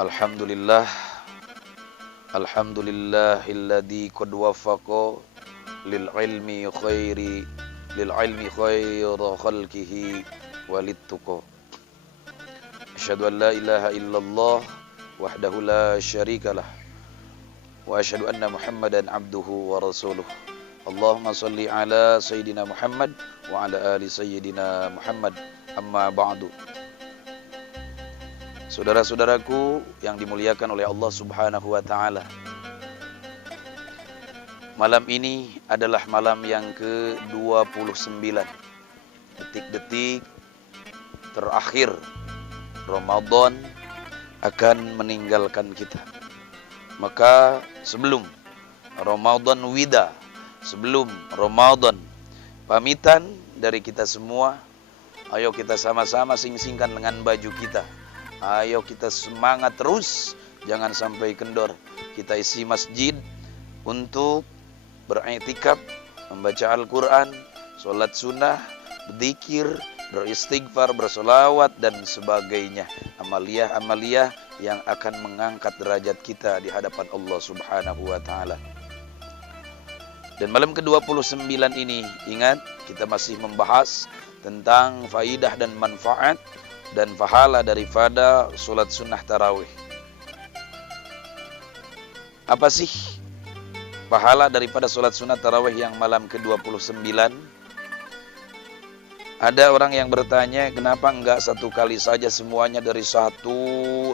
Alhamdulillah, alhamdulillahilladzi qad wafaqa lil ilmi khairu khalqihi walittuqa. Asyhadu an la ilaha illallah wahdahu la syarikalah wa asyhadu anna Muhammadan abduhu wa rasuluh. Allahumma shalli ala sayyidina Muhammad wa ala ali sayyidina Muhammad. Amma ba'du. Saudara-saudaraku yang dimuliakan oleh Allah Subhanahu wa taala. Malam ini adalah malam yang ke-29. Detik-detik terakhir Ramadan akan meninggalkan kita. Maka sebelum Ramadan wida, sebelum Ramadan pamitan dari kita semua, ayo kita sama-sama sing-singkan lengan baju kita. Ayo kita semangat terus, jangan sampai kendor. Kita isi masjid untuk beriktikaf, membaca Al-Quran, sholat sunnah, berzikir, beristighfar, bersolawat dan sebagainya. Amaliyah-amaliyah yang akan mengangkat derajat kita di hadapan Allah Subhanahu wa taala. Dan malam ke-29 ini, ingat kita masih membahas tentang faidah dan manfaat dan pahala daripada sholat sunnah tarawih. Apa sih pahala daripada sholat sunnah tarawih yang malam ke-29? Ada orang yang bertanya, kenapa enggak satu kali saja semuanya dari 1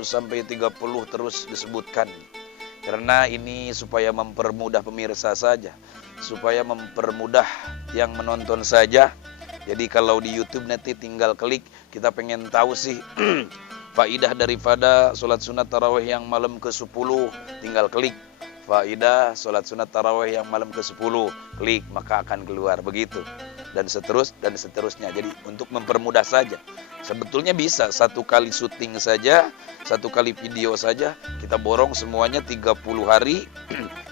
sampai 30 terus disebutkan? Karena ini supaya mempermudah pemirsa saja, supaya mempermudah yang menonton saja. Jadi kalau di YouTube nanti tinggal klik, kita pengen tahu sih faidah daripada sholat sunat tarawih yang malam ke-10, tinggal klik faidah sholat sunat tarawih yang malam ke-10, klik maka akan keluar begitu. Dan seterusnya. Jadi untuk mempermudah saja. Sebetulnya bisa satu kali syuting saja, satu kali video saja, kita borong semuanya 30 hari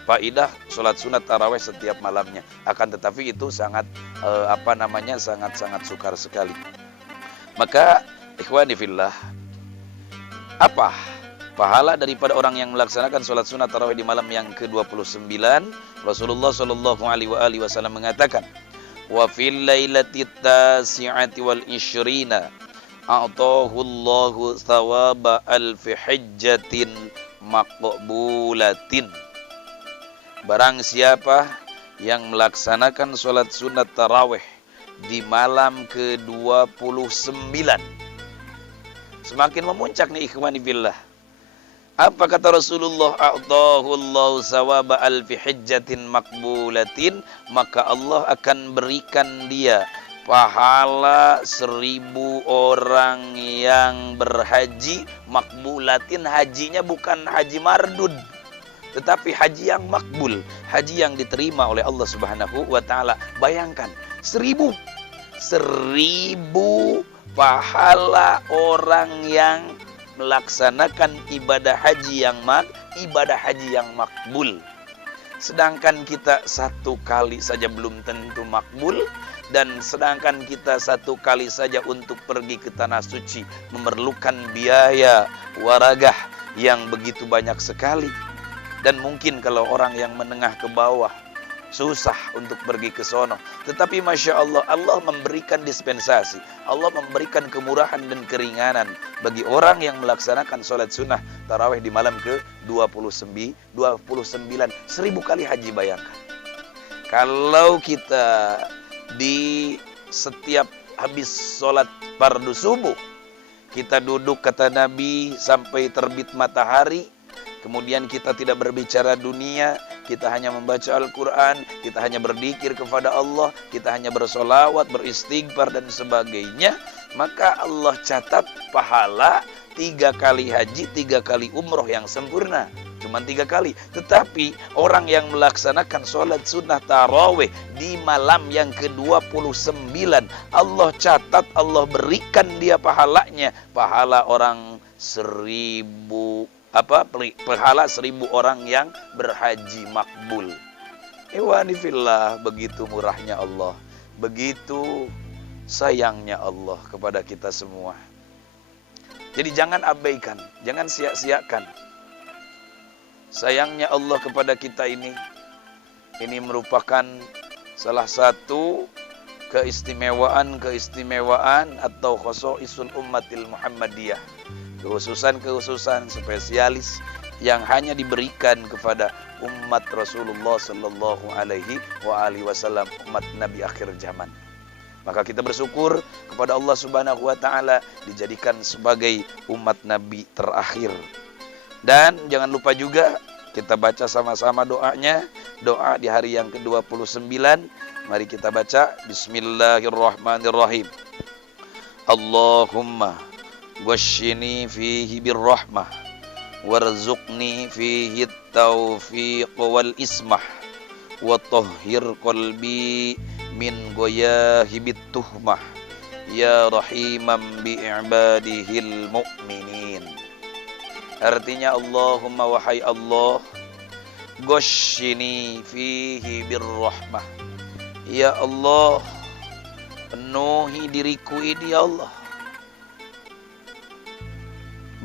faidah sholat sunat tarawih setiap malamnya. Akan tetapi itu sangat sangat sukar sekali. Maka ikhwani fillah, apa pahala daripada orang yang melaksanakan sholat sunat tarawih di malam yang ke-29? Rasulullah Shallallahu alaihi wasallam mengatakan, wa fil lailati tasi'ati wal isyrina a'tahu Allahu thawaba alfi hajjatin maqbulatin. Barang siapa yang melaksanakan sholat sunat tarawih di malam ke-29, semakin memuncak nih ikhwani billah. Apa kata Rasulullah? A'tahu Allahu thawaba alfi hajjatin maqbulatin, maka Allah akan berikan dia pahala 1000 orang yang berhaji. Makbulatin, hajinya bukan haji mardud, tetapi haji yang makbul, haji yang diterima oleh Allah Subhanahu wa taala. Bayangkan 1000 pahala orang yang melaksanakan ibadah haji yang makbul. Sedangkan kita satu kali saja belum tentu makbul, dan sedangkan kita satu kali saja untuk pergi ke tanah suci memerlukan biaya waragah yang begitu banyak sekali. Dan mungkin kalau orang yang menengah ke bawah susah untuk pergi ke sono. Tetapi Masya Allah, Allah memberikan dispensasi. Allah memberikan kemurahan dan keringanan bagi orang yang melaksanakan sholat sunnah tarawih di malam ke-29. 1000 kali haji, bayangkan. Kalau kita di setiap habis sholat fardu subuh, kita duduk kata Nabi sampai terbit matahari, kemudian kita tidak berbicara dunia, kita hanya membaca Al-Quran, kita hanya berzikir kepada Allah, kita hanya bersolawat, beristighfar dan sebagainya, maka Allah catat pahala 3 kali haji, 3 kali umroh yang sempurna. Cuma 3 kali. Tetapi orang yang melaksanakan sholat sunnah tarawih di malam yang ke-29, Allah catat, Allah berikan dia pahalanya, pahala orang 1000 pahala 1000 orang yang berhaji makbul. Ikhwani fillah, begitu murahnya Allah, begitu sayangnya Allah kepada kita semua. Jadi jangan abaikan, jangan sia-siakan. Sayangnya Allah kepada kita ini merupakan salah satu keistimewaan atau khosoisul ummatil Muhammadiyah. Kekhususan spesialis yang hanya diberikan kepada umat Rasulullah sallallahu alaihi wasallam, umat Nabi akhir zaman. Maka kita bersyukur kepada Allah Subhanahu wa taala dijadikan sebagai umat Nabi terakhir. Dan jangan lupa juga kita baca sama-sama doanya, doa di hari yang ke-29. Mari kita baca. Bismillahirrahmanirrahim. Allahumma ghashini fihi birrahmah warzuqni fihi taufiq wal ismah wa tahhir qalbi min goyahibit tuhmah ya rahimam bi'ibadihil mu'minin. Artinya, Allahumma wahai Allah, ghashini fihi birrahmah, ya Allah, penuhi diriku ini ya Allah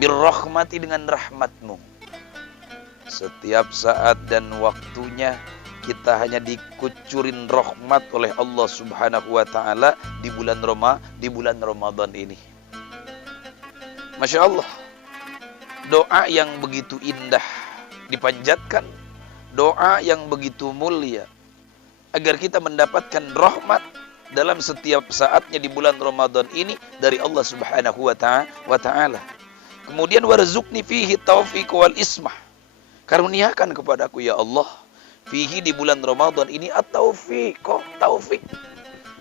birrahmati, dengan rahmatmu. Setiap saat dan waktunya kita hanya dikucurin rahmat oleh Allah Subhanahu wa taala di bulan Ramadan ini. Masya Allah, doa yang begitu indah dipanjatkan, doa yang begitu mulia agar kita mendapatkan rahmat dalam setiap saatnya di bulan Ramadan ini dari Allah Subhanahu wa taala. Kemudian warzuqni fihi taufiq wal ismah, karuniakan kepadaku ya Allah fihi, di bulan Ramadan ini at-taufiq, taufik.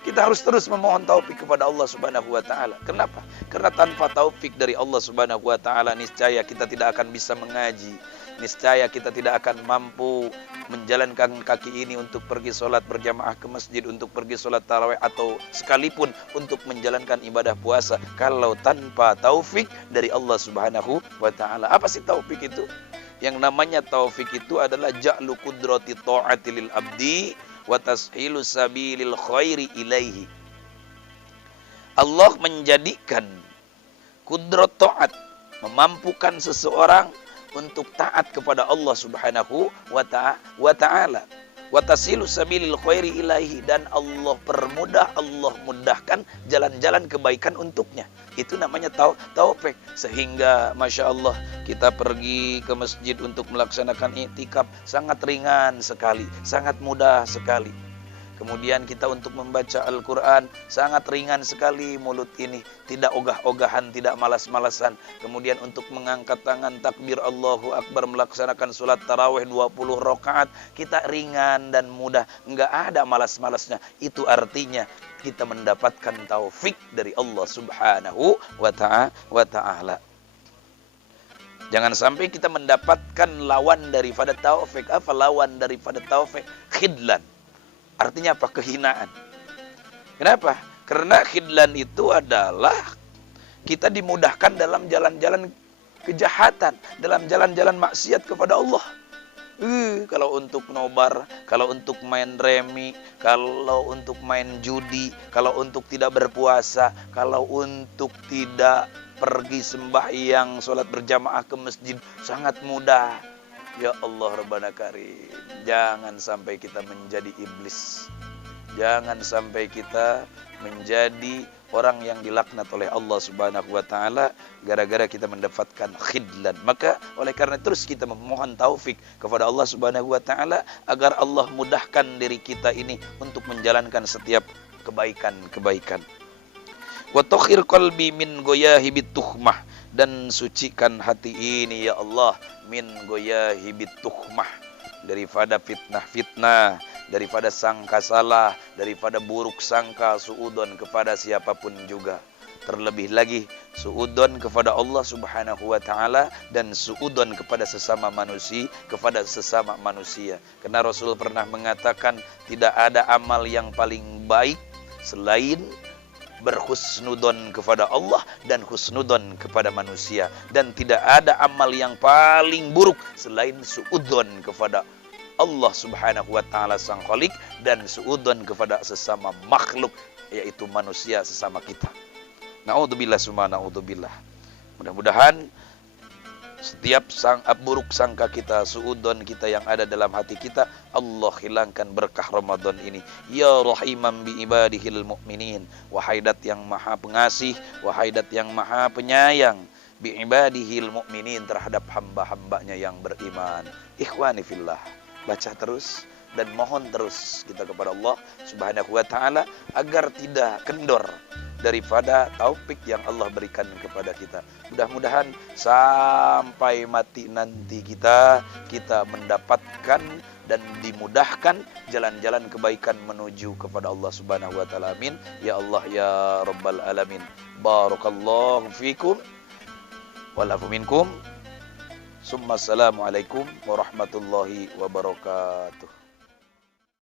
Kita harus terus memohon taufik kepada Allah Subhanahu wa taala. Kenapa? Karena tanpa taufik dari Allah Subhanahu wa taala niscaya kita tidak akan bisa mengaji. Niscaya kita tidak akan mampu menjalankan kaki ini untuk pergi sholat berjamaah ke masjid, untuk pergi sholat tarawih, atau sekalipun untuk menjalankan ibadah puasa kalau tanpa taufik dari Allah Subhanahu wa taala. Apa sih taufik itu? Yang namanya taufik itu adalah ja'lu qudrati ta'ati lil abdi wa tashilu sabilil khairi ilaihi. Allah menjadikan kudrat ta'at, memampukan seseorang untuk taat kepada Allah Subhanahu wa ta'ala. Wa tasilu sabilil khairi ilaihi, dan Allah permudah, Allah mudahkan jalan-jalan kebaikan untuknya. Itu namanya taufik. Sehingga Masya Allah, kita pergi ke masjid untuk melaksanakan i'tikaf sangat ringan sekali, sangat mudah sekali. Kemudian kita untuk membaca Al-Quran sangat ringan sekali mulut ini, tidak ogah-ogahan, tidak malas-malasan. Kemudian untuk mengangkat tangan takbir Allahu Akbar, melaksanakan sholat tarawih 20 rakaat, kita ringan dan mudah, enggak ada malas-malasnya. Itu artinya kita mendapatkan taufik dari Allah Subhanahu wa ta'ala. Jangan sampai kita mendapatkan lawan daripada taufik. Apa lawan daripada taufik? Khidlan. Artinya apa? Kehinaan. Kenapa? Karena khidlan itu adalah kita dimudahkan dalam jalan-jalan kejahatan, dalam jalan-jalan maksiat kepada Allah. Kalau untuk nobar, kalau untuk main remi, kalau untuk main judi, kalau untuk tidak berpuasa, kalau untuk tidak pergi sembahyang, sholat berjamaah ke masjid, sangat mudah. Ya Allah Rabbana Karim, jangan sampai kita menjadi iblis. Jangan sampai kita menjadi orang yang dilaknat oleh Allah Subhanahu wa taala gara-gara kita mendapatkan khidlan. Maka oleh karena terus kita memohon taufik kepada Allah Subhanahu wa taala agar Allah mudahkan diri kita ini untuk menjalankan setiap kebaikan-kebaikan. Wa takhir qalbi min goyahibit tuhmah, dan sucikan hati ini ya Allah min goyahibit tuhmah, daripada fitnah-fitnah, daripada sangka salah, daripada buruk sangka, suudon kepada siapapun juga. Terlebih lagi suudon kepada Allah Subhanahu wa taala dan suudon kepada sesama manusia. Karena Rasul pernah mengatakan tidak ada amal yang paling baik selain berhusnudon kepada Allah dan husnudon kepada manusia, dan tidak ada amal yang paling buruk selain suudon kepada Allah Subhanahu wa taala sang Khalik dan suudon kepada sesama makhluk, yaitu manusia sesama kita. Naudzubillah summa naudzubillah. Mudah-mudahan setiap buruk sangka kita, suudzon kita yang ada dalam hati kita, Allah hilangkan berkah Ramadan ini. Ya Rahiman bi ibadihil mu'minin, wahai Dat yang maha pengasih, wahai Dat yang maha penyayang, bi ibadihil mu'minin, terhadap hamba-hambanya yang beriman. Ikhwani fillah, baca terus dan mohon terus kita kepada Allah Subhanahu wa taala agar tidak kendor daripada taufik yang Allah berikan kepada kita. Mudah-mudahan sampai mati nanti kita mendapatkan dan dimudahkan jalan-jalan kebaikan menuju kepada Allah Subhanahu wa taala. Amin. Ya Allah ya Rabbal alamin. Barakallahu fikum wal afu minkum. Assalamualaikum warahmatullahi wabarakatuh.